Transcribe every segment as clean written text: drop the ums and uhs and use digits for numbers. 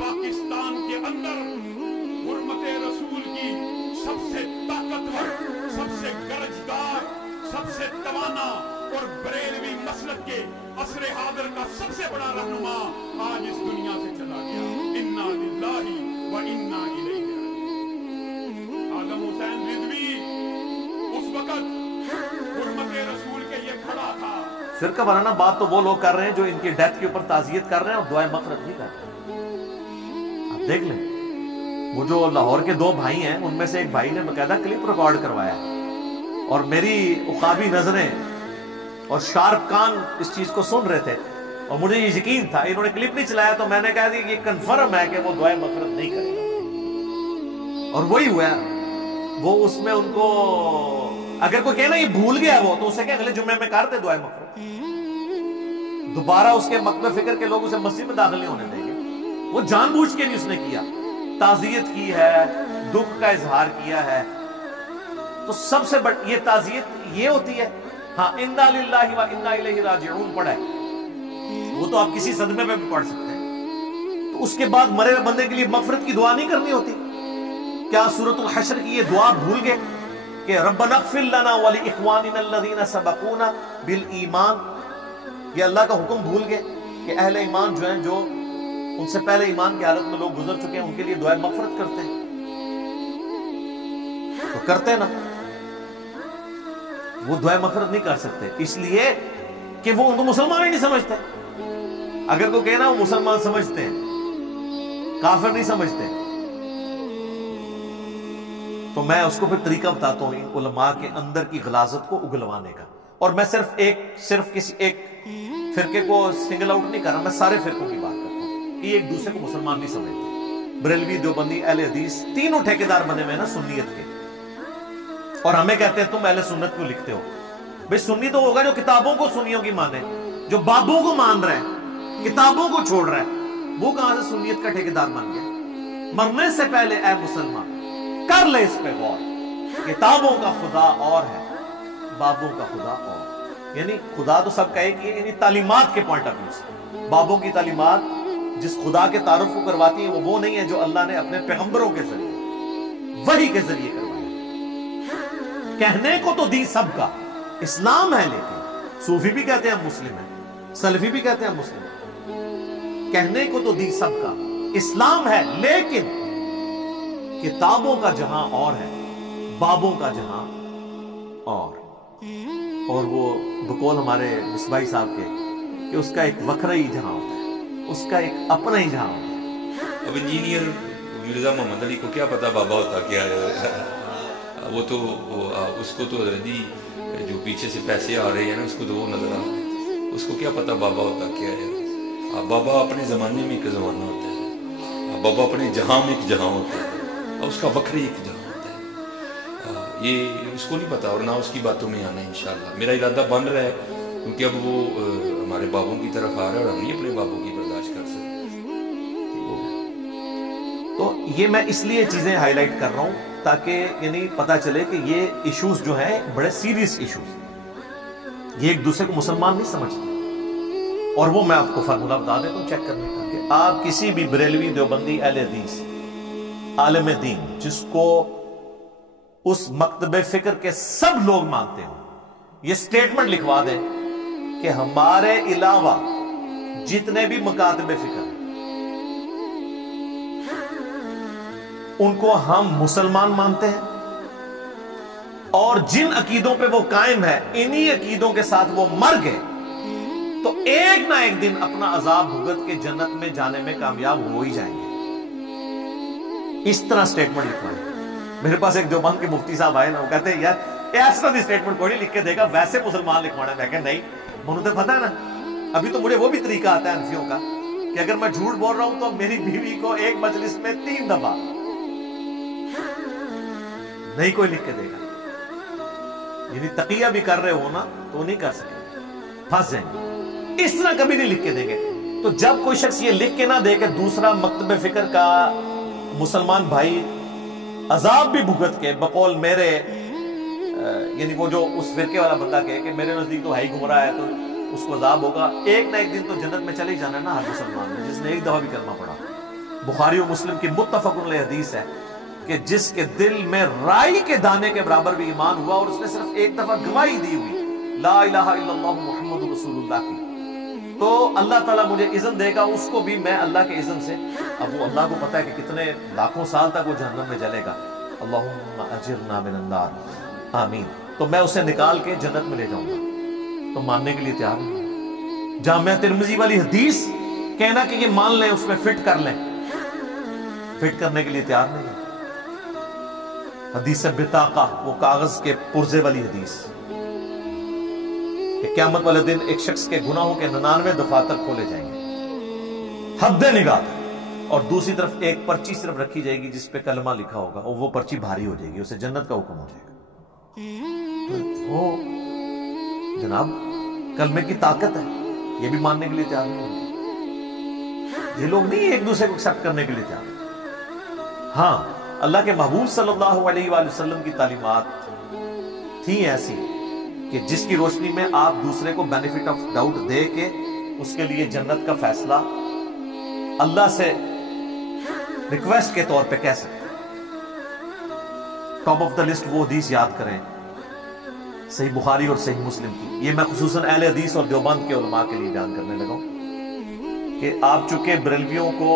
पाकिस्तान के अंदर हुर्मत रसूल की सबसे ताकतवर, सबसे गरजदार, सबसे तवाना और बरेलवी मसलक के असरे हाजिर का सबसे बड़ा रहनुमा आज इस दुनिया से चला गया। इन्ना लिल्लाहि व इन्ना इलैहि राजिऊन। आदम हुसैन रिजवी उस वक्त हुर्मत रसूल के ये खड़ा था। फिरका बनाना बात तो वो लोग कर रहे हैं जो इनकी डेथ के ऊपर ताज़ियत कर रहे हैं और दुआए मग़फ़िरत नहीं कर रहे। आप देख लें, वो जो लाहौर के दो भाई हैं उनमें से एक भाई ने बकायदा क्लिप रिकॉर्ड करवाया और मेरी उकाबी नजरें और शार्प कान इस चीज को सुन रहे थे और मुझे ये यकीन था। इन्होंने क्लिप नहीं चलाया तो मैंने कहा कि ये कंफर्म है कि वो दुआए मग़फ़िरत नहीं करेगा और वही हुआ। वो उसमें उनको अगर कोई कहना ये भूल गया वो तो उसे क्या अगले जुम्मे में करते दुआए मग़फ़िरत। दोबारा उसके मकतब फिक्र के लोग उसे मस्जिद में दाखिल नहीं होने देंगे। वो जानबूझ के नहीं उसने किया, ताज़ियत की है, दुख का इजहार किया है। तो सबसे बड़ी ये ताज़ियत ये होती है। हाँ, इन्ना लिल्लाहि व इन्ना इलैहि राजिऊन पढ़ा है, वो तो आप किसी सदमे में भी पढ़ सकते हैं। तो उसके बाद मरे हुए बंदे के लिए मग़फ़िरत की दुआ नहीं करनी होती? क्या सूरतुल हश्र की ये दुआ भूल गए कि रब्बना इग़फ़िर लना व लिइख़वानिना अल्लज़ीना सबक़ूना बिल ईमान? ये अल्लाह का हुक्म भूल गए कि अहले ईमान जो हैं, जो उनसे पहले ईमान की हालत में लोग गुजर चुके हैं, उनके लिए दुआ मग़फ़िरत करते हैं। तो करते हैं ना, वो दुआ मग़फ़िरत नहीं कर सकते इसलिए कि वो उनको मुसलमान ही नहीं समझते। अगर कोई कहना वो मुसलमान समझते हैं, काफिर नहीं समझते, तो मैं उसको फिर तरीका बताता हूं उलमा के अंदर की गलाजत को उगलवाने का। और मैं सिर्फ किसी एक फिरके को सिंगल आउट नहीं कर रहा, मैं सारे फिरकों की बात करता हूं कि एक दूसरे को मुसलमान नहीं समझते। बरेलवी, देवबंदी, अहले हदीस तीनों ठेकेदार बने हुए ना सुन्नियत के, और हमें कहते हैं तुम अहले सुन्नत क्यों लिखते हो? भाई सुन्नी तो होगा जो किताबों को सुन्नियों की माने, जो बाबों को मान रहा है, किताबों को छोड़ रहा है, वो कहां से सुन्नियत का ठेकेदार बन गया? मरने से पहले ऐ मुसलमान कर ले इस पे गौर, किताबों का खुदा और है, बाबों का खुदा और। यानी खुदा तो सबका एक ही है, यानी तालीमात के पॉइंट ऑफ व्यू से बाबों की तालीमात जिस खुदा के तारुफ को करवाती है वो नहीं है जो अल्लाह ने अपने पैगंबरों के जरिए, वही के जरिए करवाया। कहने को तो दी सबका इस्लाम है, लेकिन सूफी भी कहते हैं मुस्लिम है, सलफी भी कहते हैं मुस्लिम है। कहने को तो दी सबका इस्लाम है, लेकिन किताबों का जहां और है, बाबों का जहां और वो बकौल हमारे मिसबाई साहब के कि उसका एक वखरा ही जहां होता है, उसका एक अपना ही जहां होता है। अब इंजीनियर मिर्जा मोहम्मद अली को क्या पता बाबा होता क्या है? वो तो उसको तो हजरत जो पीछे से पैसे आ रहे हैं ना, उसको तो वो नजर आ रहा है, उसको क्या पता बाबा होता क्या है? बाबा अपने ज़माने में एक ज़माना होता है, बाबा अपने जहां में एक जहां होता है, और उसका वखरी एक जहां होता है। ये उसको नहीं पता और ना उसकी बातों में आना। इंशाल्लाह मेरा इरादा बन रहा है, क्योंकि अब वो हमारे बाबों की तरफ आ रहा है और हम नहीं अपने बाबों की बर्दाश्त कर सकते। तो ये मैं इसलिए चीजें हाईलाइट कर रहा हूं ताकि यानी पता चले कि ये इश्यूज जो हैं बड़े सीरियस इश्यूज, ये एक दूसरे को मुसलमान नहीं समझते। और वो मैं आपको फार्मूला बता देता हूं चेक करने का कि आप किसी भी बरेलवी, देवबंदी, अहले हदीस, आलिम दीन जिसको उस मकतबे फिक्र के सब लोग मानते हो, ये स्टेटमेंट लिखवा दें कि हमारे अलावा जितने भी मकातबे फिक्र उनको हम मुसलमान मानते हैं, और जिन अकीदों पे वो कायम है, इन्हीं अकीदों के साथ वो मर गए, तो एक ना एक दिन अपना अजाब भुगत के जन्नत में जाने में कामयाब हो ही जाएंगे। इस तरह स्टेटमेंट लिखवाएं। मेरे पास एक देवबंद के मुफ्ती साहब आए ना, वो कहते हैं यार ऐसा दी स्टेटमेंट कोई नहीं लिख के देगा, वैसे मुसलमान लिखवाना। मैं कहा नहीं, मुझे तो पता है ना, अभी तो मुझे वो भी तरीका आता है हनफियों का कि अगर मैं झूठ बोल रहा हूं तो मेरी बीवी को एक मजलिस में 3 दफा नहीं कोई लिख के देगा। यदि तकिया भी कर रहे हो ना तो नहीं कर सकेंगे, फंस जाएंगे। इस तरह कभी नहीं लिख के देंगे। तो जब कोई शख्स ये लिख के ना दे कि दूसरा मकतब फिक्र का मुसलमान भाई अजाब भी भुगत के बकौल मेरे, यानी वो जो उस फिरके वाला बंदा कहे कि मेरे नजदीक तो भाई गुमराह है, तो اس کو عذاب ہوگا. ایک نہ ایک دن تو جنت میں چلے ہی جانا ہے نا ہر مسلمان نے، جس نے ایک دفعہ بھی کلمہ پڑھا. بخاری و مسلم کی متفق علیہ حدیث ہے کہ جس کے دل میں رائی کے دانے کے برابر بھی ایمان ہوا اور اس نے صرف ایک دفعہ گواہی دی ہوئی لا الہ الا اللہ محمد رسول اللہ کی، تو اللہ تعالیٰ مجھے اذن دے گا اس کو بھی میں اللہ کے اذن سے. اب وہ اللہ کو پتا ہے کہ کتنے لاکھوں سال تک وہ جہنم میں جلے گا. اللہم اجرنا من النار آمین. تو میں اسے نکال کے جنت میں لے جاؤں گا. تو ماننے کے لیے تیار نہیں. جامعہ ترمذی والی حدیث کہنا کہ یہ مان لیں، اس میں فٹ کر لیں، فٹ کرنے کے لیے تیار نہیں ہے. حدیث بطاقہ، وہ کاغذ کے پرزے والی حدیث کہ قیامت والے دن ایک شخص کے گناہوں کے 99 دفاتر کھولے جائیں گے حد نگاہ، اور دوسری طرف ایک پرچی صرف رکھی جائے گی جس پہ کلمہ لکھا ہوگا اور وہ پرچی بھاری ہو جائے گی، اسے جنت کا حکم ہو جائے گا. وہ جناب کلمے کی طاقت ہے، یہ بھی ماننے کے لیے تیار نہیں ہوتے. یہ لوگ نہیں ایک دوسرے کو ایکسپٹ کرنے کے لیے تیار. ہاں اللہ کے محبوب صلی اللہ علیہ وآلہ وسلم کی تعلیمات تھیں ایسی کہ جس کی روشنی میں آپ دوسرے کو بینیفٹ آف ڈاؤٹ دے کے اس کے لیے جنت کا فیصلہ اللہ سے ریکویسٹ کے طور پہ کہہ سکتے. ٹاپ آف دا لسٹ وہ حدیث یاد کریں صحیح بخاری اور صحیح مسلم کی. یہ میں خصوصاً اہل حدیث اور دیوبند کے علماء کے لیے بیان کرنے لگا ہوں کہ آپ چونکہ بریلویوں کو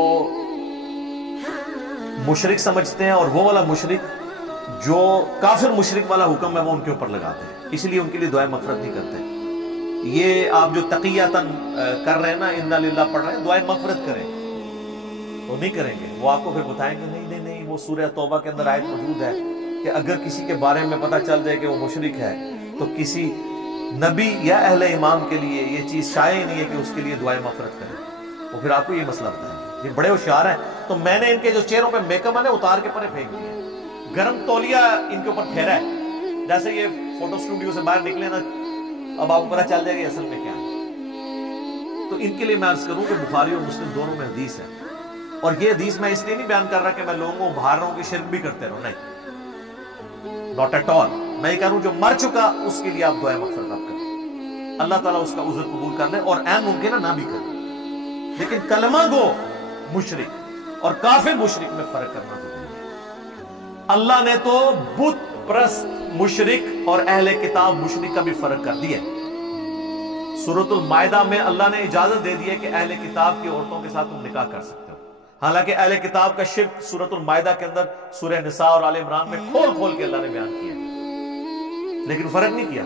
مشرک سمجھتے ہیں اور وہ والا مشرک جو کافر مشرک والا حکم ہے وہ ان کے اوپر لگاتے ہیں، اس لیے ان کے لیے دعائیں مغفرت نہیں کرتے. یہ آپ جو تقیتاً کر رہے ہیں نا انا للہ پڑھ رہے ہیں، دعائیں مغفرت کریں تو نہیں کریں گے. وہ آپ کو پھر بتائیں گے نہیں نہیں نہیں، وہ سورہ توبہ کے اندر آیت موجود ہے کہ اگر کسی کے بارے میں پتہ چل جائے کہ وہ مشرک ہے تو کسی نبی یا اہل ایمان کے لیے یہ چیز شائع نہیں ہے کہ اس کے لیے دعائیں مغفرت کریں. وہ پھر آپ کو یہ مسئلہ بتائیں گے. یہ بڑے ہوشیار ہیں. تو میں نے ان کے جو چہروں پہ میک اپ ہے اتار کے پرے پھینک دیا، گرم تولیہ ان کے اوپر پھیرا ہے. جیسے یہ فوٹو اسٹوڈیو سے باہر نکلے نا اب آپ کو پتہ چل جائے گا اصل میں کیا ہے. تو ان کے لیے میں عرض کروں کہ بخاری اور مسلم دونوں میں حدیث ہے. اور یہ حدیث میں اس لیے نہیں بیان کر رہا کہ میں لوگوں کو بہار رہا ہوں کہ شرک بھی کرتے رہو، نہیں، ناٹ ایٹ آل. میں یہ کہہ رہا ہوں جو مر چکا اس کے لیے آپ دعائیں مغفرت آپ کریں، اللہ تعالیٰ اس کا عذر قبول کر لے اور عین ممکن ہے نہ بھی کرے. لیکن کلمہ گو مشرک اور کافر مشرک میں فرق کرنا ضروری ہے. اللہ نے تو بت پرست مشرک اور اہل کتاب مشرک کا بھی فرق کر دیا. سورۃ المائدہ میں اللہ نے اجازت دے دی ہے کہ اہل کتاب کی عورتوں کے ساتھ تم نکاح کر سکتے ہو. حالانکہ اہل کتاب کا شرک سورۃ المائدہ کے اندر سورہ نساء اور آل عمران میں کھول کھول کے اللہ نے بیان کیا، لیکن فرق نہیں کیا.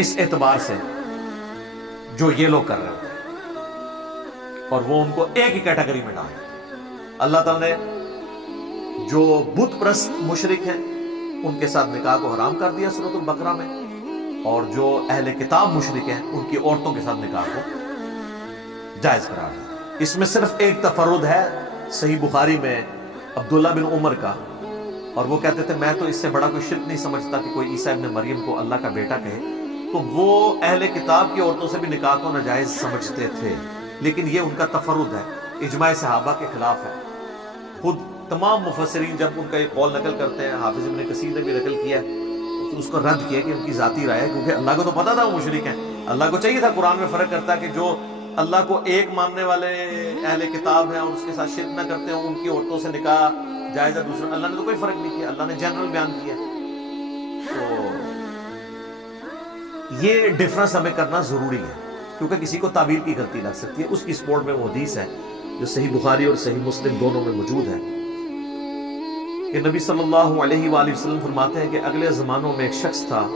اس اعتبار سے جو یہ لوگ کر رہے ہوتے ہیں اور وہ ان کو ایک ہی کیٹیگری میں ڈالیں. اللہ تعالیٰ نے جو بت پرست مشرک ہیں ان کے ساتھ نکاح کو حرام کر دیا سورۃ البقرہ میں، اور جو اہل کتاب مشرک ہیں ان کی عورتوں کے ساتھ نکاح کو جائز قرار دیا. اس میں صرف ایک تفرد ہے صحیح بخاری میں عبداللہ بن عمر کا، اور وہ کہتے تھے میں تو اس سے بڑا کوئی شرک نہیں سمجھتا کہ کوئی عیسیٰ ابن مریم کو اللہ کا بیٹا کہے. تو وہ اہل کتاب کی عورتوں سے بھی نکاح کو ناجائز سمجھتے تھے، لیکن یہ ان کا تفرد ہے، اجماع صحابہ کے خلاف ہے. خود تمام مفسرین جب ان کا یہ قول نقل کرتے ہیں، حافظ ابن کثیر نے بھی نقل کیا تو اس کو رد کیا کہ ان کی ذاتی رائے ہے، کیونکہ اللہ کو تو پتا تھا وہ مشرک ہیں. اللہ کو چاہیے تھا قرآن میں فرق کرتا کہ جو اللہ کو ایک ماننے والے اہل کتاب ہیں اور اس کے ساتھ شرک نہ کرتے ہیں ان کی عورتوں سے نکاح جائز ہے. دوسرا اللہ نے تو کوئی فرق نہیں کیا، اللہ نے جنرل بیان کیا. تو یہ ڈفرنس ہمیں کرنا ضروری ہے کیونکہ کسی کو تعویل کی غلطی لگ سکتی ہے. اس کی سپورٹ میں وہ حدیث ہے جو صحیح بخاری اور صحیح مسلم دونوں میں موجود ہے کہ نبی صلی اللہ علیہ وآلہ وسلم فرماتے ہیں کہ اگلے زمانوں میں ایک شخص تھا،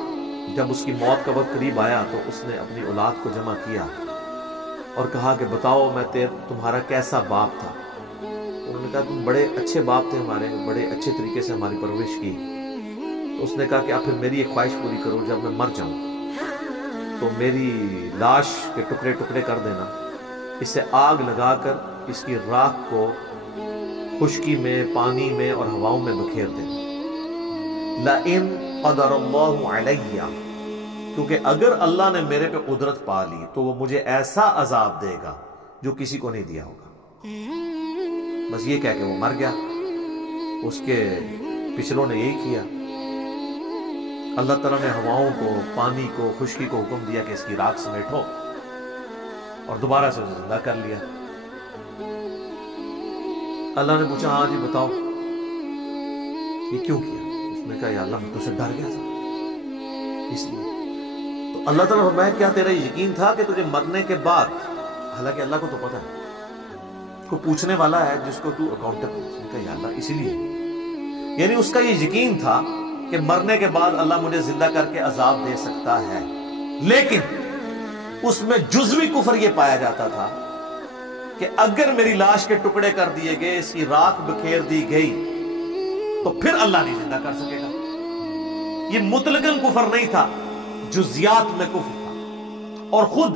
جب اس کی موت کا وقت قریب آیا تو اس نے اپنی اولاد کو جمع کیا اور کہا کہ بتاؤ میں تمہارا کیسا باپ تھا. انہوں نے کہا تم بڑے اچھے باپ تھے ہمارے، بڑے اچھے طریقے سے ہماری پرورش کی. تو اس نے کہا کہ اب پھر میری ایک خواہش پوری کرو، جب میں مر جاؤں تو میری لاش کے ٹکڑے ٹکڑے کر دینا، اسے آگ لگا کر اس کی راکھ کو خشکی میں، پانی میں اور ہواؤں میں بکھیر دینا. لَإِن قَدَرَ اللَّهُ عَلَيَّ، کیونکہ اگر اللہ نے میرے پہ قدرت پا لی تو وہ مجھے ایسا عذاب دے گا جو کسی کو نہیں دیا ہوگا. بس یہ کہہ کہ وہ مر گیا. اس کے پچھلوں نے یہی کیا. اللہ ताला ने हवाओं को, पानी को, खुश्की को हुक्म दिया कि इसकी राख समेटो, और दोबारा से उसे जिंदा कर लिया। अल्लाह ने पूछा, हाँ जी बताओ ये क्यों किया? उसने कहा, या अल्लाह मैं तुझसे डर गया था इसलिए। तो अल्लाह ताला फरमाया, क्या तेरा यकीन था कि तुझे मरने के बाद, हालांकि अल्लाह को तो पता है, को पूछने वाला है जिसको तू अकाउंटेबल। उसने कहा, या अल्लाह इसीलिए, यानी उसका ये यकीन था कि मरने के बाद अल्लाह मुझे जिंदा करके अजाब दे सकता है, लेकिन उसमें जुज़वी कुफर ये पाया जाता था कि अगर मेरी लाश के टुकड़े कर दिए गए, इसकी राख बखेर दी गई, तो फिर अल्लाह नहीं जिंदा कर सकेगा। ये मुतलकन कुफर नहीं था, जुजियात में कुफर था। और खुद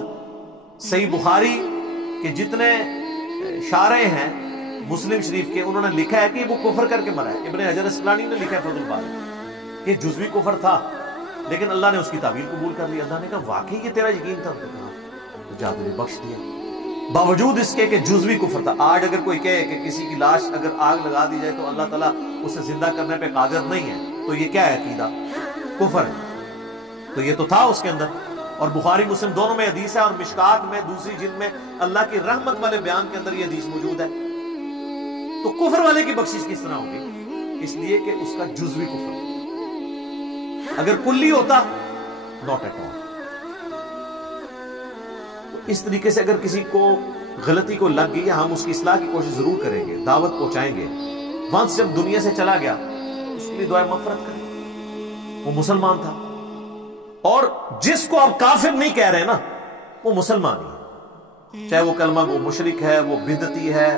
सही बुखारी के जितने शारे हैं मुस्लिम शरीफ के, उन्होंने लिखा है कि वो कुफर करके मरा है। इब्ने हजर अस्कलानी ने लिखा है फज़ुल बारी कि जुज़वी कुफर था, लेकिन अल्लाह ने उसकी तावील कबूल कर ली। अल्लाह ने कहा, वाकई ये तेरा यकीन था? तो जा तुझे बख्श दिया, बावजूद इसके कि जुज़वी कुफर था। आज अगर कोई कहे कि किसी की लाश अगर आग लगा दी जाए तो अल्लाह ताला उसे जिंदा करने पे कादिर नहीं है, तो ये क्या है? अकीदा कुफर है। तो ये तो था उसके अंदर। और बुखारी मुस्लिम दोनों में हदीस है, और मिशकात में दूसरी जिल्द में अल्लाह की रहमत वाले बयान के अंदर ये हदीस मौजूद है। तो कुफर वाले की बख्शिश किस तरह होगी? इसलिए कि उसका जुज़वी कुफर, अगर कुल्ली होता नॉट एट ऑल। तो इस तरीके से अगर किसी को गलती को लग गई, हम उसकी इस्लाह की कोशिश जरूर करेंगे, दावत पहुंचाएंगे। वंस जब दुनिया से चला गया, उसके लिए दुआ मग़फ़िरत करें। वो मुसलमान था, और जिसको आप काफिर नहीं कह रहे ना, वो मुसलमान ही है। चाहे वो कलमा वो मुशरिक है, वो बिदती है,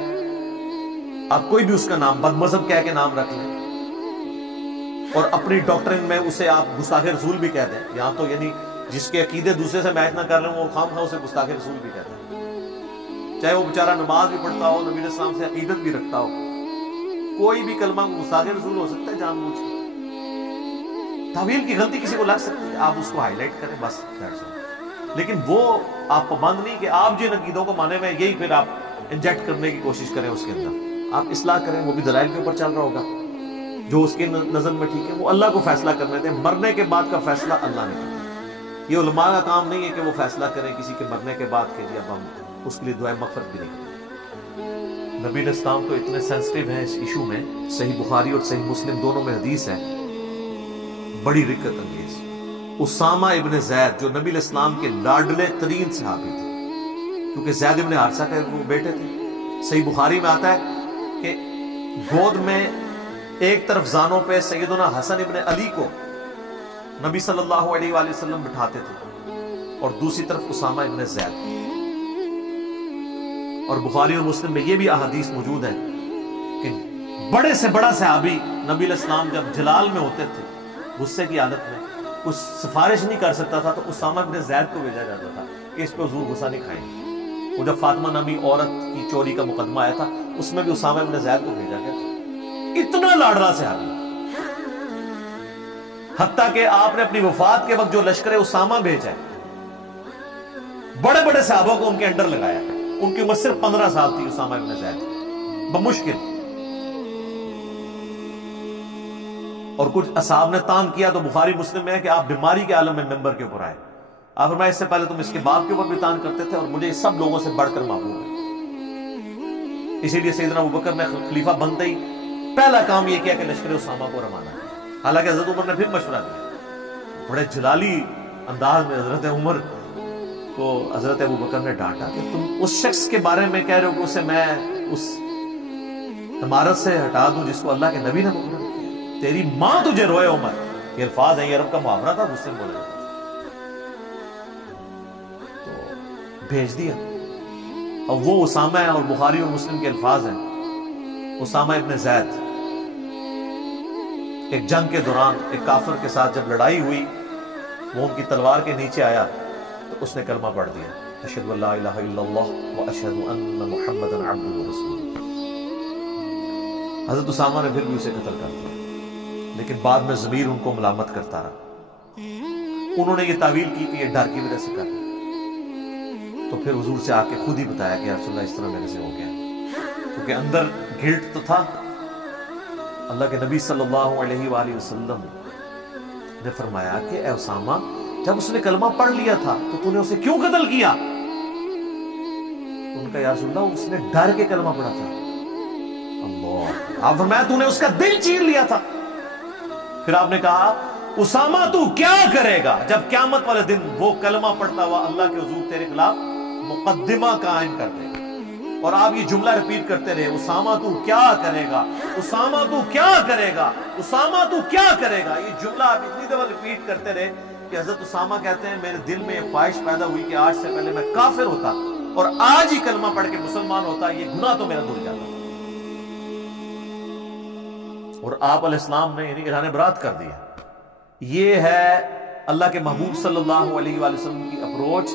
आप कोई भी उसका नाम बदमज़हब कह के नाम रख लें, और अपनी डॉक्ट्रिन में उसे आप गुस्ताखे रसूल भी कहते हैं। यहां तो यानी जिसके अकीदे दूसरे से मैच ना कर रहे, वो खाम खा उसे गुस्ताखे रसूल भी कहते हैं। चाहे वो बेचारा नमाज भी पढ़ता हो, नबी इस्लाम से अकीदत भी रखता हो, कोई भी कलमा गुस्ताखे रसूल हो सकता है जानबूझ के। तावील की गलती किसी को लग सकती है, आप उसको हाईलाइट करें बस, लेकिन वो आप पाबंद नहीं कि आप जिन अकीदों को माने में यही फिर आप इंजेक्ट करने की कोशिश करें उसके अंदर। आप इस्लाह करें, वो भी दलाइल के ऊपर चल रहा होगा, जो उसके नजर में ठीक है, वो अल्लाह को फैसला करने दें। मरने के बाद का फैसला अल्लाह ने करना। ये उलमा का काम नहीं है कि वो फैसला करें किसी के मरने के बाद के, अब हम उसके लिए दुआ मग़फ़िरत भी नहीं करें। नबी इस्लाम तो इतने सेंसिटिव हैं इस इशू में। सही बुखारी और सही मुस्लिम दोनों में हदीस है बड़ी रिक्कत अंगेज। उसामा इब्न ज़ैद जो नबी इस्लाम के लाडले तरीन सहाबी थे, क्योंकि ज़ैद इब्न हारिसा के वो बेटे थे। सही बुखारी में आता है कि गोद में एक तरफ जानों पे सैयदना हसन इब्न अली को नबी सल्लल्लाहु अलैहि वसल्लम बिठाते थे, और दूसरी तरफ उसामा इब्न ज़ैद। और बुखारी और मुस्लिम में ये भी अहादीस मौजूद है कि बड़े से बड़ा सहाबी नबी इस्लाम जब जलाल में होते थे, गुस्से की हालत में, कुछ सिफारिश नहीं कर सकता था, तो उसामा इब्न ज़ैद को भेजा जाता था कि इस पे हुजूर गुस्सा नहीं खाएंगे। वो जब फातिमा नामी औरत की चोरी का मुकदमा आया था, उसमें भी उसामा इब्न ज़ैद को भेजा गया था। इतना लाडला सहाबी, हत्ता कि आपने अपनी वफात के वक्त जो लश्कर उसामा भेजा है, बड़े बड़े सहाबा को उनके अंडर लगाया। उनकी उम्र सिर्फ 15 साल थी उसामा इब्न ज़ैद, बमुश्किल। और कुछ असहाब ने तान किया, तो बुखारी मुस्लिम में है कि आप बीमारी के आलम में मेंबर के ऊपर आए। आप फरमाया, इससे पहले तुम इसके बाप के ऊपर भी तान करते थे, और मुझे सब लोगों से बढ़कर महबूब है। इसीलिए सैयदना अबू बकर ने खलीफा बनते ही पहला काम यह किया कि लश्कर उसामा को रवाना किया। हालांकि हजरत उमर ने फिर मशवरा दिया, बड़े जलाली अंदाज में हजरत उमर को हजरत अबू बकर ने डांटा कि तुम उस शख्स के बारे में कह रहे हो कि उसे मैं उस इमारत से हटा दूं जिसको अल्लाह के नबी ने मुकर्रर किया। तेरी मां तुझे रोए उमर। ये अल्फाज है, ये अरब का मुहावरा था, गुस्से में बोला जाता तो भेज दिया। और वो उसामा है, और बुखारी और मुस्लिम के अल्फाज हैं, उसामा इब्न ज़ैद एक जंग के दौरान एक काफिर के साथ जब लड़ाई हुई, वो उनकी तलवार के नीचे आया तो उसने कलमा पढ़ दिया, अशहदु अल्ला इलाहा इल्लल्लाह व अशहदु अन्ना मुहम्मदन अब्दुहु व रसूलुहु। हजरत उसामा ने फिर भी उसे कत्ल कर दिया, लेकिन बाद में ज़मीर उनको मलामत करता रहा। उन्होंने ये तावील की कि ये डर की वजह से कर रहे, तो फिर हुजूर से आके खुद ही बताया कि या रसूलल्लाह इस तरह मेरे से हो गया, क्योंकि अंदर गिल्ट तो था। अल्लाह के नबी सल्लल्लाहु अलैहि वसल्लम نے فرمایا کہ اے اسامہ جب اس نے کلمہ پڑھ لیا تھا تو تو نے اسے کیوں قتل کیا؟ ان کا یا رسول اللہ اس نے ڈر کے کلمہ پڑھا تھا. اللہ، آپ فرمایا تو نے اس کا دل چیر لیا تھا. پھر آپ نے کہا اسامہ تو کیا کرے گا جب قیامت والے دن وہ کلمہ پڑھتا ہوا اللہ کے حضور تیرے خلاف مقدمہ قائم کر دے گا. اور آپ یہ جملہ ریپیٹ کرتے رہے، اسامہ تو کیا کرے گا، اسامہ تو کیا کرے گا، اسامہ تو کیا کرے گا. یہ جملہ آپ اتنی دفعہ ریپیٹ کرتے رہے کہ حضرت اسامہ کہتے ہیں میرے دل میں یہ خواہش پیدا ہوئی کہ آج سے پہلے میں کافر ہوتا اور آج ہی کلمہ پڑھ کے مسلمان ہوتا، یہ گناہ تو میرا دھل جاتا. اور آپ علیہ السلام نے یعنی اعلان برات کر دیا. یہ ہے اللہ کے محبوب صلی اللہ علیہ وآلہ وسلم کی اپروچ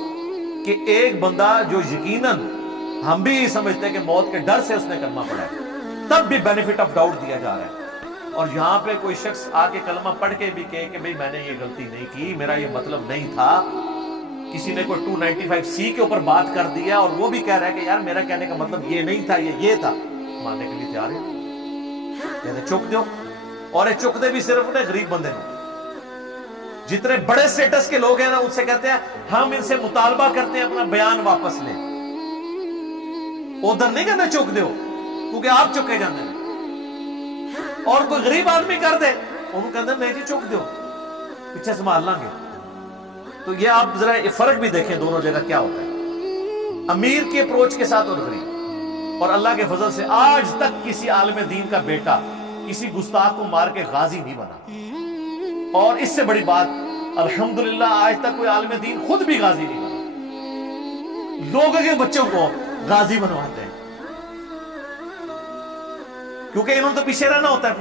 کہ ایک بندہ جو یقیناً ہم بھی سمجھتے ہیں کہ موت کے ڈر سے اس نے کلمہ پڑھا ہے، تب بھی بینیفٹ آف ڈاؤٹ دیا جا رہا ہے. اور یہاں پہ کوئی شخص آ کے کلمہ پڑھ کے بھی کہے کہ بھئی میں نے یہ غلطی نہیں کی، میرا یہ مطلب نہیں تھا، کسی نے کوئی 295C کے اوپر بات کر دیا اور وہ بھی کہہ رہا ہے کہ یار میرا کہنے کا مطلب یہ نہیں تھا، یہ تھا، ماننے کے لیے تیار ہے. کہتے چک دو. اور یہ چک دے بھی صرف نے غریب بندے نے. جتنے بڑے سٹیٹس کے لوگ ہیں نا ان سے کہتے ہیں ہم ان سے مطالبہ کرتے ہیں اپنا بیان واپس لیں. ادھر نہیں کہتے چک دو کیونکہ آپ چکے جانے ہیں. اور کوئی غریب آدمی کر دے انہوں کہتے ہیں نہیں جی چک دو، پیچھے سنبھال لیں گے. تو یہ آپ ذرا فرق بھی دیکھیں دونوں جگہ کیا ہوتا ہے، امیر کی اپروچ کے ساتھ اور غریب. اور اللہ کے فضل سے آج تک کسی عالم دین کا بیٹا کسی گستاخ کو مار کے غازی نہیں بنا. اور اس سے بڑی بات الحمدللہ آج تک کوئی عالم دین خود بھی غازی نہیں بنا. لوگوں کے بچوں کو غازی بنواتے ہیں کیونکہ انہوں نے تو پیچھے رہنا ہوتا ہے.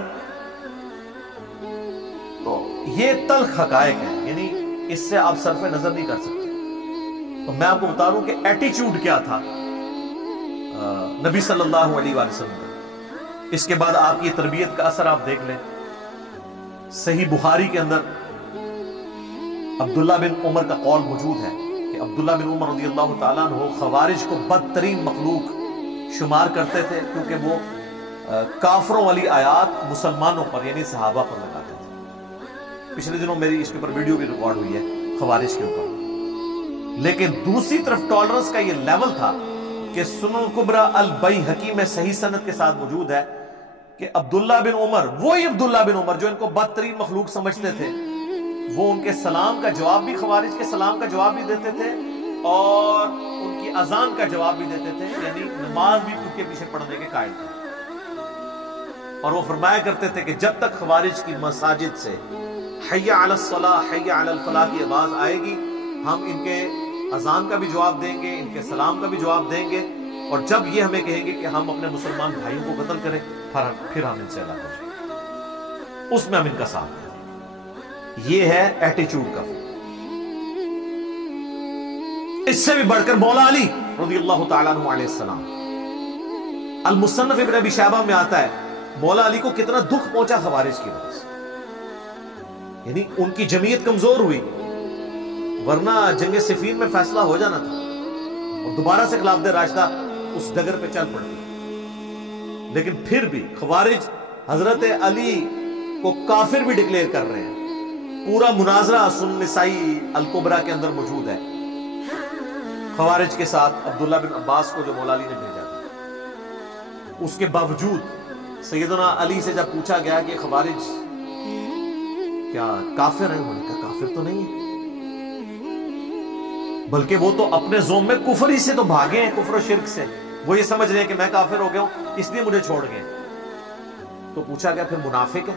تو یہ تلخ حقائق ہے، یعنی اس سے آپ صرف نظر نہیں کر سکتے. تو میں آپ کو بتا رہا ہوں کہ ایٹیچیوڈ کیا تھا نبی صلی اللہ علیہ وآلہ وسلم کا. اس کے بعد آپ کی تربیت کا اثر آپ دیکھ لیں. صحیح بخاری کے اندر عبداللہ بن عمر کا قول موجود ہے کہ عبداللہ بن عمر رضی اللہ تعالیٰ عنہ خوارج کو بدترین مخلوق شمار کرتے تھے کیونکہ وہ کافروں والی آیات مسلمانوں پر یعنی صحابہ پر لگاتے تھے. پچھلے دنوں میری اس کے اوپر ویڈیو بھی ریکارڈ ہوئی ہے خوارج کے اوپر. لیکن دوسری طرف ٹالرنس کا یہ لیول تھا کہ سنن کبرا البیہقی میں صحیح سند کے ساتھ موجود ہے کہ عبداللہ بن عمر، وہی عبداللہ بن عمر جو ان کو بدترین مخلوق سمجھتے تھے، وہ ان کے سلام کا جواب بھی، خوارج کے سلام کا جواب بھی دیتے تھے اور ان کی اذان کا جواب بھی دیتے تھے، یعنی نماز بھی ان کے پیچھے پڑھنے کے قائل تھے. اور وہ فرمایا کرتے تھے کہ جب تک خوارج کی مساجد سے حی علی الصلاۃ حی علی الفلاح کی آواز آئے گی ہم ان کے اذان کا بھی جواب دیں گے، ان کے سلام کا بھی جواب دیں گے، اور جب یہ ہمیں کہیں گے کہ ہم اپنے مسلمان بھائیوں کو قتل کریں پھر ہم ان سے الگ ہو جائیں، اس میں ہم ان کا ساتھ دیں. یہ ہے ایٹیچیوڈ کا. اس سے بھی بڑھ کر مولا علی رضی اللہ تعالیٰ عنہ علیہ السلام، المصنف ابن ابی شیبہ میں آتا ہے مولا علی کو کتنا دکھ پہنچا خوارج کی وجہ سے. یعنی ان کی جمعیت کمزور ہوئی، ورنہ جنگ صفین میں فیصلہ ہو جانا تھا اور دوبارہ سے خلافت راشدہ اس ڈگر پہ چل پڑتی. لیکن پھر بھی خوارج حضرت علی کو کافر بھی ڈکلیئر کر رہے ہیں. پورا مناظرہ سنن نسائی الکبرا کے اندر موجود ہے خوارج کے ساتھ عبداللہ بن عباس کو جو مولا علی نے بھیجا تھا. اس کے باوجود سیدنا علی سے جب پوچھا گیا کہ خوارج کیا کافر ہیں، انہوں نے کہا کافر تو نہیں ہے، بلکہ وہ تو اپنے زوم میں کفر ہی سے تو بھاگے ہیں، کفر و شرک سے. وہ یہ سمجھ رہے ہیں کہ میں کافر ہو گیا ہوں اس لیے مجھے چھوڑ گئے. تو پوچھا گیا پھر منافق ہے؟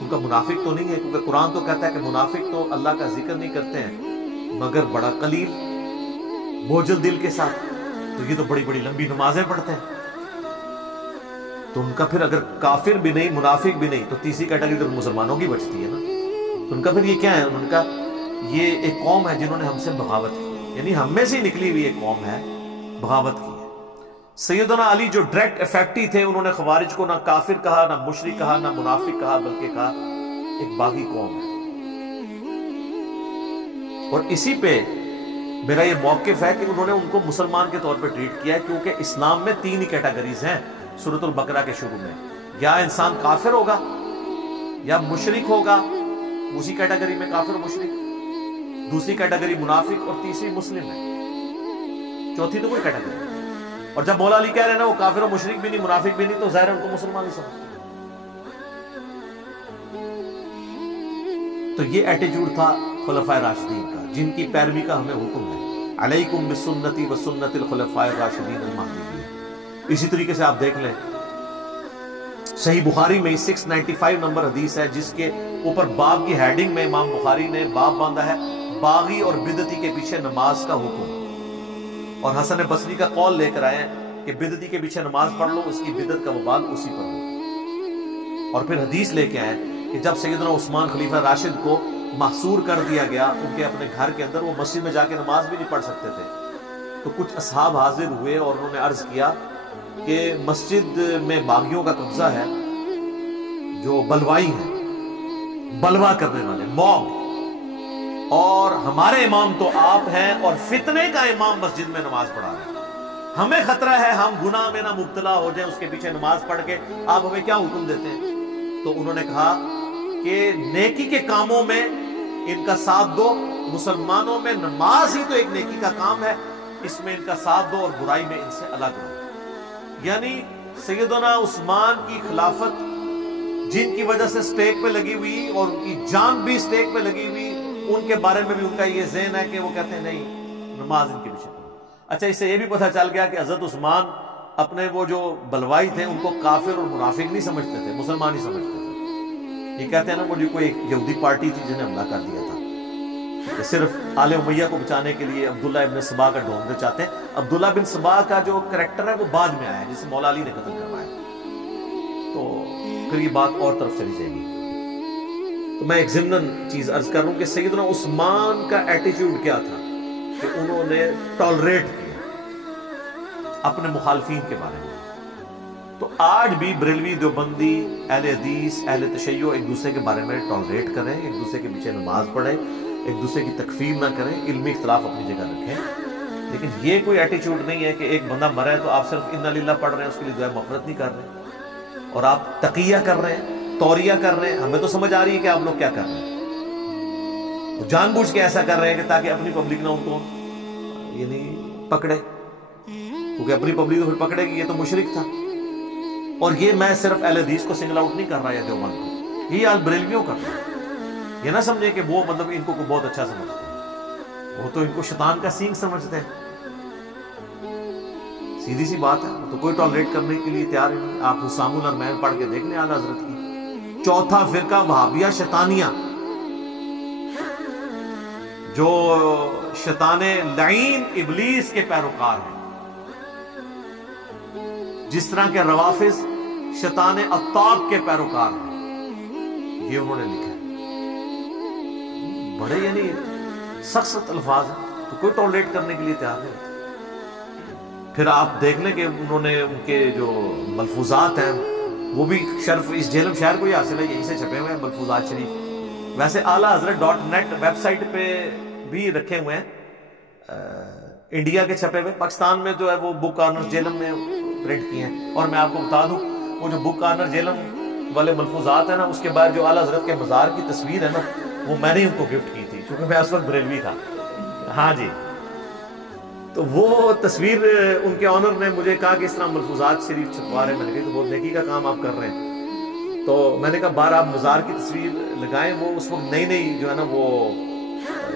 ان کا منافق تو نہیں ہے، کیونکہ قرآن تو کہتا ہے کہ منافق تو اللہ کا ذکر نہیں کرتے ہیں مگر بڑا قلیل، بوجھل دل کے ساتھ. تو یہ تو بڑی بڑی لمبی نمازیں پڑھتے ہیں. تو ان کا پھر اگر کافر بھی نہیں منافق بھی نہیں تو تیسری کیٹیگری تو مسلمانوں کی بچتی ہے نا. تو ان کا پھر یہ کیا ہے؟ ان کا یہ ایک قوم ہے جنہوں نے ہم سے بغاوت کی، یعنی ہم میں سے نکلی ہوئی ایک قوم ہے، بغاوت کی ہے. سیدنا علی جو ڈائریکٹ افیکٹی تھے، انہوں نے خوارج کو نہ کافر کہا، نہ مشرک کہا، نہ منافق کہا، بلکہ کہا ایک باغی قوم ہے. اور اسی پہ میرا یہ موقف ہے کہ انہوں نے ان کو مسلمان کے طور پہ ٹریٹ کیا ہے، کیونکہ اسلام میں 3 ہی کیٹیگریز ہیں سورۃ البقرہ کے شروع میں. یا انسان کافر ہوگا، یا مشرک ہوگا، उसी कैटेगरी में काफिर और मुशरिक, दूसरी कैटेगरी मुनाफिक और तीसरी मुस्लिम है, चौथी तो कोई कैटेगरी। और जब मौला अली कह रहे हैं ना वो काफिर और मुशरिक भी नहीं, मुनाफिक भी नहीं, तो ज़ाहिर है उनको मुसलमान ही समझते। तो ये एटीट्यूड था खुलफाए राशिदीन का, जिनकी पैरवी का हमें हुक्म है, अलैकुम बिसुन्नती व सुन्नतिल खुलफाए राशिदीन अल महदीय्यीन। इसी तरीके से आप देख लें सही बुखारी में 695 नंबर हदीस है, जिसके ऊपर बाब की हेडिंग में इमाम बुखारी ने बाब बांधा है बागी और बिदती के पीछे नमाज का हुक्म। और हसन बसरी का कौल लेकर आए कि बिदती के पीछे नमाज पढ़ लो, उसकी बिदत का वबाल उसी पर हो। और फिर हदीस लेके आए कि जब सैयदना उस्मान खलीफा राशिद को महसूर कर दिया गया उनके अपने घर के अंदर, वो मस्जिद में जाके नमाज भी नहीं पढ़ सकते थे, तो कुछ असहाब हाजिर हुए और उन्होंने अर्ज किया कि मस्जिद में बागियों का कब्जा है, जो बलवाई है, बलवा करने वाले मॉब, और हमारे इमाम तो आप हैं और फितने का इमाम मस्जिद में नमाज पढ़ा रहे हैं, हमें खतरा है हम गुनाह में ना मुब्तला हो जाए, उसके पीछे नमाज पढ़ के आप हमें क्या हुक्म देते हैं? तो उन्होंने कहा कि नेकी के कामों में इनका साथ दो, मुसलमानों में नमाज ही तो एक नेकी का काम है, इसमें इनका साथ दो और बुराई में इनसे अलग रहो। यानी सैयदना उस्मान की खिलाफत जिनकी वजह से स्टेक पे लगी हुई और उनकी जान भी स्टेक पे लगी हुई, उनके बारे में भी उनका ये ज़हन है कि वो कहते हैं नहीं, नमाज इनके पीछे पढ़ो। अच्छा, इससे ये भी पता चल गया कि हज़रत उस्मान अपने वो जो बलवाई थे उनको काफिर और मुनाफिक नहीं समझते थे, मुसलमान ही समझते थे। ये कहते हैं ना, वो जो कोई एक यहूदी पार्टी थी जिन्हें हमला कर दिया था, कि सिर्फ आले उमैया को बचाने के लिए अब्दुल्ला इब्न सबा का ढूंढना चाहते हैं। अब्दुल्ला बिन सबा का जो करैक्टर है वो बाद में आया है, जिसे मौला अली ने कत्ल करवाया, तो फिर ये बात और तरफ चली जाएगी। तो मैं एक ज़िम्नन चीज अर्ज कर रहा हूं कि सैयदना उस्मान का एटीट्यूड क्या था कि उन्होंने टॉलरेट किया अपने मुखालफीन के बारे में। तो आज भी बरेलवी, देवबंदी, अहले हदीस, अहले तशय्यो एक दूसरे के बारे में टॉलरेट करें, एक दूसरे के पीछे नमाज पढ़ें, एक दूसरे की तकफीर ना करें, इल्मी इख्तिलाफ अपनी जगह रखें, लेकिन ये कोई एटीट्यूड नहीं है कि एक बंदा मरा है तो आप सिर्फ इन्ना लिल्लाह पढ़ रहे हैं, उसके लिए दुआ मग़फ़िरत नहीं कर रहे, और आप तकिया कर रहे हैं, तौरिया कर रहे हैं। हमें तो समझ आ रही है कि आप लोग क्या कर रहे हैं, वो जानबूझ के ऐसा कर रहे हैं कि ताकि अपनी पब्लिक ना उनको यानी पकड़े, क्योंकि अपनी पब्लिक तो फिर पकड़ेगी, ये तो मुशरिक था। और ये मैं सिर्फ अहले हदीस को सिंगल आउट नहीं कर रहा या देवबंद को, ये आज बरेलवियों कर रहा है। ये ना समझे कि वो मतलब इनको को बहुत अच्छा समझते हैं, वो तो इनको शैतान का सींग समझते हैं। सीधी सी बात है, तो कोई टॉलरेट करने के लिए तैयार नहीं। आप हुसामुल अरमैन पढ़ के देख लें आला हज़रत की। चौथा फिरका वहाबिया शैतानिया, जो शैताने लईन इबलीस के पैरोकार हैं, जिस तरह के रवाफिज शैताने अत्ताब के पैरोकार हैं, ये उन्होंने लिखा है। बड़े यानी सख्त अल्फाज हैं, तो कोई टॉलरेट करने के लिए तैयार नहीं। फिर आप देख लें कि उन्होंने उनके जो मलफूजात हैं वो भी शर्फ इस झेलम शहर को ही हासिल है, यहीं से छपे हुए हैं मलफूजात शरीफ। वैसे आला हज़रत.net वेबसाइट पे भी रखे हुए हैं, इंडिया के छपे हुए, पाकिस्तान में जो है वो बुक कॉर्नर झेलम में प्रिंट किए हैं। और मैं आपको बता दूं, वो जो बुक कॉर्नर झेलम वाले मलफूजात है ना, उसके बाद जो आला हज़रत के मज़ार की तस्वीर है ना, वो मैंने उनको गिफ्ट की थी, क्योंकि मैं उस वक्त बरेलवी था। हाँ जी, तो वो तस्वीर उनके ऑनर ने मुझे कहा कि इस तरह मलफूजात शरीफ छपवा रहे हैं। मैंने कहा तो बहुत नेकी का काम आप कर रहे हैं। तो मैंने कहा बार आप मज़ार की तस्वीर लगाएं। वो उस वक्त नई नई जो है ना वो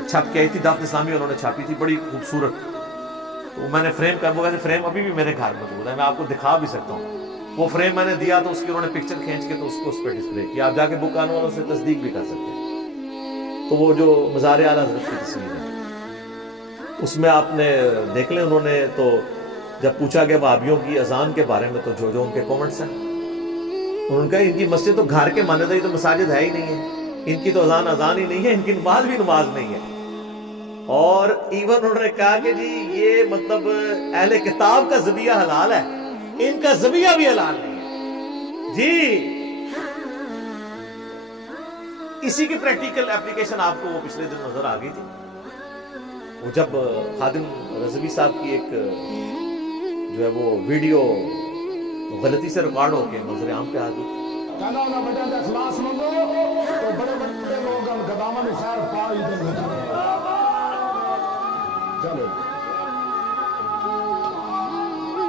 छप के आई थी, दावत इस्लामी उन्होंने छापी थी, बड़ी खूबसूरत। तो मैंने फ्रेम कर, वो वैसे फ्रेम अभी भी मेरे घर मौजूद है, मैं आपको दिखा भी सकता हूँ। वो फ्रेम मैंने दिया तो उसकी उन्होंने पिक्चर खींच के तो उसको उस पर डिस्प्ले किया, आप जाके बुक आने वालों से तस्दीक भी कर सकते हैं। तो वो जो मज़ार आला हज़रत की तस्वीर है उसमें आपने देख लें, उन्होंने तो जब पूछा गया वहाबियों की अजान के बारे में, तो जो जो उनके कमेंट्स हैं, उन्होंने कहा इनकी मस्जिद तो घर के माने था, ये तो मसाजिद है ही नहीं है, इनकी तो अजान ही नहीं है, इनकी नमाज भी नमाज नहीं है। और इवन उन्होंने कहा कि जी ये मतलब अहले किताब का ज़बिया हलाल है, इनका ज़बिया भी हलाल नहीं है जी। इसी की प्रैक्टिकल एप्लीकेशन आपको वो पिछले दिन नजर आ गई थी, वो जब खादिम रज़वी साहब की एक जो है वो वीडियो गलती से रिकॉर्ड होके मंजर आम पे आ गई। कहना उन्हें बड़े का खिलास मंगो तो बड़े बड़े लोग गदामा ने खैर पा ही देंगे। चलो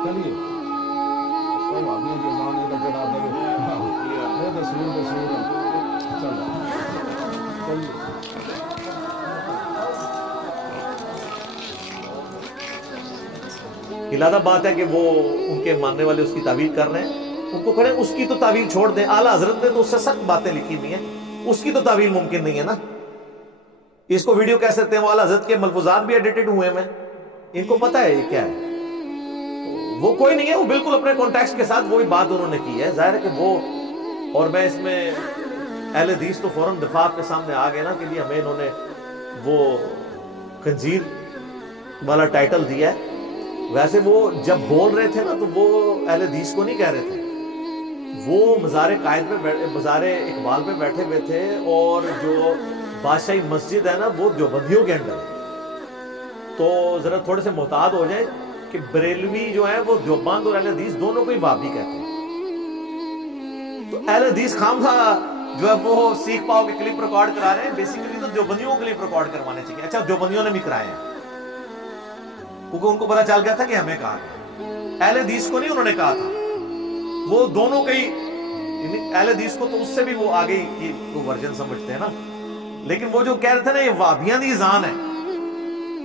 चलिए आदमी के जाने का करा दे सूर चलो चलिए। इलादा बात है कि वो उनके मानने वाले उसकी तावील कर रहे हैं, उनको खड़े उसकी तो तावील छोड़ दें, आला हजरत ने तो उससे सख्त बातें लिखी हुई हैं, उसकी तो तावील मुमकिन नहीं है ना। इसको वीडियो कह सकते हैं, वो आला हजरत के मलफूजात भी एडिटेड हुए हैं, इनको पता है ये क्या है। तो वो कोई नहीं है, वो बिल्कुल अपने कॉन्टेक्स्ट के साथ वही बात उन्होंने की है। जाहिर है कि वो, और मैं इसमें अहले हदीस तो फौरन दफा आपके सामने आ गए ना कि भी हमें इन्होंने वो खंजीर वाला टाइटल दिया है। वैसे वो जब बोल रहे थे ना तो वो अहले हदीस को नहीं कह रहे थे, वो मज़ार कायद पे मज़ार इकबाल पे बैठे हुए थे, और जो बादशाही मस्जिद है ना वो देवबंदियों के अंदर है। तो जरा थोड़े से मोहतात हो जाए कि बरेलवी जो है वो देवबंद और अहले हदीस दोनों को ही वाबी कहते हैं। तो अहले हदीस खामखा जो है वो सीख पाओ के क्लिप रिकॉर्ड करा रहे हैं, बेसिकली तो देवबंदियों को क्लिप रिकॉर्ड करवाने चाहिए। अच्छा, देवबंदियों ने भी कराए हैं क्योंकि उनको पता चल गया था कि हमें कहा गया, अहले हदीस को नहीं उन्होंने कहा था। वो दोनों कई अहले हदीस को तो उससे भी वो आगे की वो वर्जन समझते हैं ना, लेकिन वो जो कह रहे थे ना ये वाबियां दी अजान है,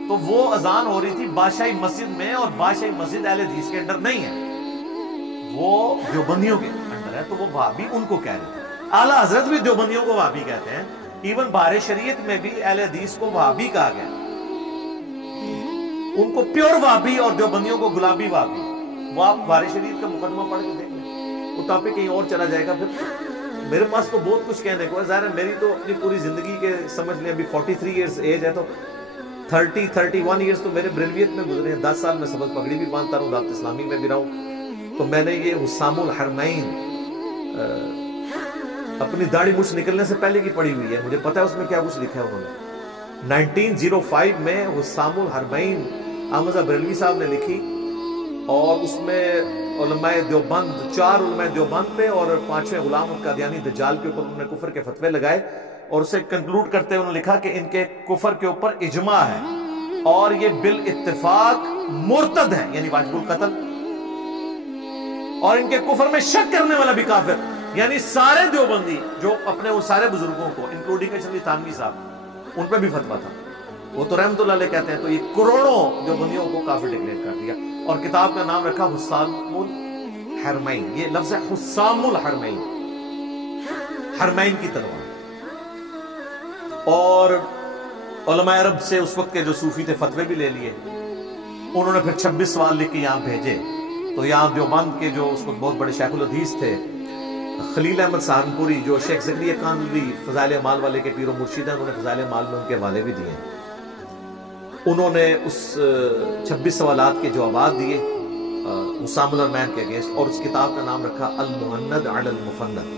तो वो अजान हो रही थी बादशाही मस्जिद में, और बादशाही मस्जिद अहले हदीस के अंदर नहीं है, वो देवबंदियों के अंदर है, तो वो वाबी उनको कह रहे थे। आला हजरत भी देवबंदियों को वाबी कहते हैं, इवन बारे शरीयत में भी अहले हदीस को वाबी कहा गया, उनको प्योर वाबी और देवबंदियों को गुलाबी वाबी। वो आप बारे शरीयत का मुकदमा पढ़ के देख लें, वो टॉपिक कहीं और चला जाएगा। फिर मेरे पास तो बहुत कुछ कहने को है, ज़ाहिर है मेरी तो अपनी पूरी जिंदगी के समझ लें, अभी 43 ईयर्स एज है, तो 31 ईयर्स तो मेरे ब्रिलवियत में गुजरे हैं। 10 साल में सबक पगड़ी भी बांधता रहूँ, दावत इस्लामी में भी रहूँ, तो मैंने ये हुस्सामुल हरमैन अपनी दाढ़ी मुछ निकलने से पहले की पढ़ी हुई है, मुझे पता है उसमें क्या कुछ लिखा है उन्होंने। 1905 में हुस्सामुल हरमैन अहमद बरेलवी साहब ने लिखी, और उसमें उलमाए देवबंद, 4 उलमाए देवबंद पे और 5वें गुलाम कादियानी दज्जाल के ऊपर उन्होंने कुफर के फतवे लगाए, और उसे कंक्लूड करते हुए उन्होंने लिखा कि इनके कुफर के ऊपर इजमा है, और ये बिल इत्तेफाक मुर्तद है, यानी वाजिबुल कत्ल, और इनके कुफर में शक करने वाला भी काफिर। यानी सारे देवबंदी जो अपने उन सारे बुजुर्गों को, इंक्लूडिंग अशरफ थानवी साहब, उन पर भी फतवा था, वो तो रहमतुल्लाह अलैह कहते हैं, तो ये करोड़ों देवबंदियों को काफिर डिक्लेयर कर दिया, और किताब का नाम रखा हुस्सामुल हरमैन। ये लफ्ज है हुस्सामुल हरमैन, हरमैन की तलवार। और उलमाए अरब से उस वक्त के जो सूफी थे फतवे भी ले लिए, उन्होंने फिर 26 सवाल लिख के यहाँ भेजे। तो यहाँ देवबंद के जो उस वक्त बहुत बड़े शेखुल हदीस थे, खलील अहमद सहारनपुरी, जो शेख ज़करिया कांदलवी फ़ज़ाइल अमाल वाले के पीरो मुर्शिद हैं, उन्होंने फ़ज़ाइल अमाल में उनके हवाले भी दिए। उन्होंने उस 26 सवालात के जवाब दिए हुस्सामुल हरमैन के अगेंस्ट, और उस किताब का नाम रखा अल मुहन्नद अलल मुफन्नद,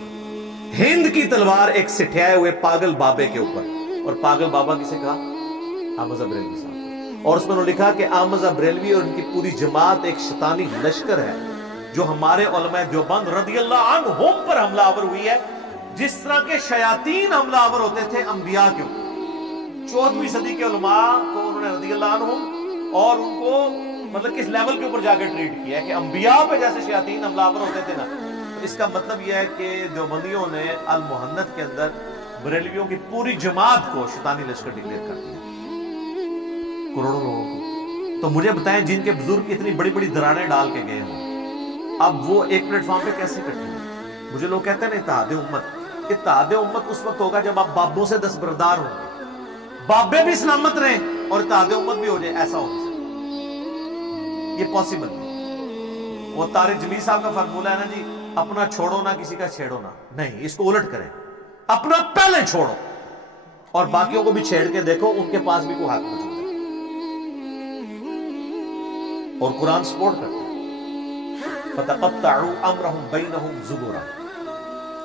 हिंद की तलवार एक सिठियाए हुए पागल बाबे के ऊपर। और पागल बाबा किसे कहा? अहमद बरेलवी साहब। और उसमें उन्होंने लिखा कि अहमद बरेलवी और उनकी पूरी जमात एक शैतानी लश्कर है जो हमारे उलमाए देवबंद रदियल्लाहु अन्हुम पर हमलावर हुई है, जिस तरह के शयातीन हमलावर होते थे अंबिया के ऊपर। 14वीं सदी के उलमा को उन्होंने रदियल्लाहु अन्हुम और उनको मतलब किस लेवल के ऊपर जाकर ट्रीट किया है कि अंबिया पे जैसे शयातीन हमलावर होते थे ना। तो इसका मतलब यह है कि देवबंदियों ने अल मुहन्नद के अंदर बरेलवियों की पूरी जमात को शैतानी लश्कर डिक्लेयर कर दिया, करोड़ों लोगों को। तो मुझे बताएं, जिनके बुजुर्ग इतनी बड़ी बड़ी दरारें डाल के गए हों, अब वो एक प्लेटफॉर्म पे कैसे करते हैं? मुझे लोग कहते हैं ना इत्तेहाद उम्मत, इत्तेहाद उम्मत उस वक्त होगा जब आप बाबों से दस्तबरदार होंगे, बाबे भी सलामत रहे और इत्तेहाद उम्मत भी हो जाए। ऐसा हो सकता, ये पॉसिबल नहीं। वो तारिक जमील साहब का फार्मूला है ना जी, अपना छोड़ो ना किसी का छेड़ो ना, नहीं, इसको उलट करें, अपना पहले छोड़ो और बाकियों को भी छेड़ के देखो, उनके पास भी कोई हक मौजूद है। और कुरान सपोर्ट करता है, फतक़त्तअू अम्रहुम बैनहुम ज़ुबुरा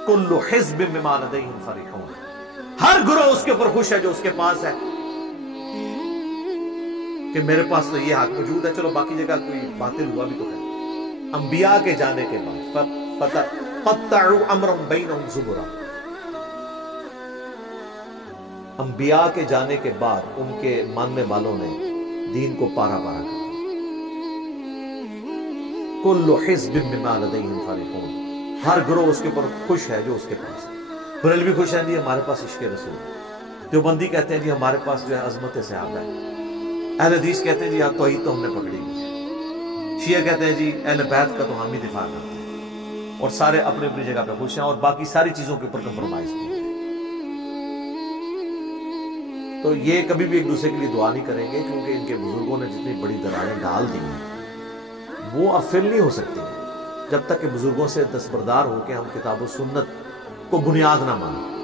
कुल्लु हिज़्बिम बिमा लदैहिम फ़रिहून। हर गिरोह उसके ऊपर खुश है जो उसके पास है कि मेरे पास तो ये हक मौजूद है, चलो बाकी जगह कोई बातिल हुआ भी तो है। अंबिया के जाने के बाद क़त्तअू अम्रहुम बैनहुम ज़ुबुरा। अंबिया के जाने के बाद उनके मानने वालों ने दीन को पारा पारा कर कुल्लु हिज़्बिम बिमा लदैहिम फ़रिहून। हर ग्रोह उसके ऊपर खुश है जो उसके पास है। बरेलवी खुश हैं जी हमारे पास इश्क़ रसूल है। देवबंदी कहते हैं जी हमारे पास जो है अज़मत सहाबा है। अहले हदीस कहते हैं जी आप तौहीद तो हमने पकड़ी हुई है। शिया कहते हैं जी अहले बैत का तो हम ही दिफा करते हैं। और सारे अपनी अपनी जगह पे खुश हैं और बाकी सारी चीज़ों के ऊपर कंप्रोमाइज़ किए। तो ये कभी भी एक दूसरे के लिए दुआ नहीं करेंगे, क्योंकि इनके बुजुर्गों ने जितनी बड़ी दरारें डाल दी हैं वो अब फिल नहीं हो सकती हैं जब तक कि बुजुर्गों से दस्तबरदार होकर हम किताब व सुन्नत को बुनियाद ना मानें।